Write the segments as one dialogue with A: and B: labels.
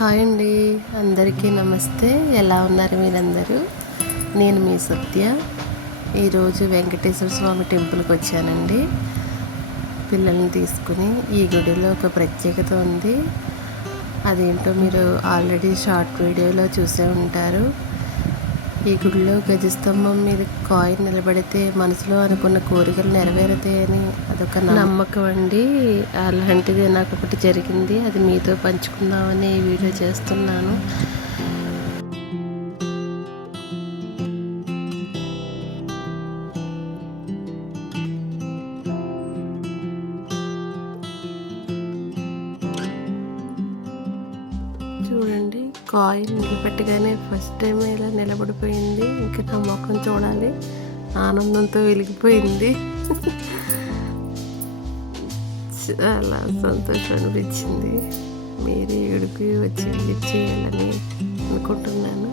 A: Hi అండి. అందరికీ నమస్తే. ఎలా ఉన్నారు మీరందరూ? నేను మీ సత్య. ఈరోజు వెంకటేశ్వర స్వామి టెంపుల్కి వచ్చానండి. పిల్లల్ని తీసుకుని ఈ గుడిలో ఒక ప్రత్యేకత ఉంది. అదేంటో మీరు ఆల్రెడీ షార్ట్ వీడియోలో చూసే ఉంటారు. ఈ గుడిలో గజస్తంభం మీద కాయిన్ నిలబడితే మనసులో అనుకున్న కోరికలు నెరవేరుతాయని అదొక నమ్మకం అండి. అలాంటిది నాకు ఒకటి జరిగింది. అది మీతో పంచుకుందామని ఈ వీడియో చేస్తున్నాను. చూడండి కాయిన్ నిలబెట్టగానే ఫస్ట్ టైం ఇలా నిలబడిపోయింది. ఇంకా నా ముఖం చూడాలి. ఆనందంతో వెలిగిపోయింది. చాలా సంతోషం అనిపించింది. మీరు ఏడుకి వచ్చి విజిట్ చేయాలని అనుకుంటున్నాను.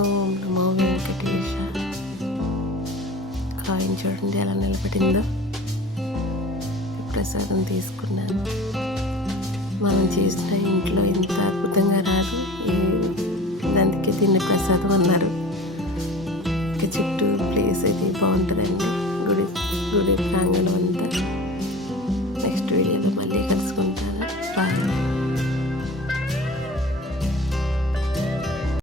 A: ఓం నమో వెంకటేశ. కాయిన్ చూడండి ఎలా నిలబడిందో? ప్రసాదం తీసుకున్నాను. మనం చేసిన ఇంట్లో ఇంత అద్భుతంగా రాదు. అందుకే తిన్న ప్రసాదం అన్నారు. ఇక చుట్టూ ప్లేస్ అయితే బాగుంటుందండి. గుడి గుడి ప్రాంగణం అంతా. నెక్స్ట్ వీడియోలో మళ్ళీ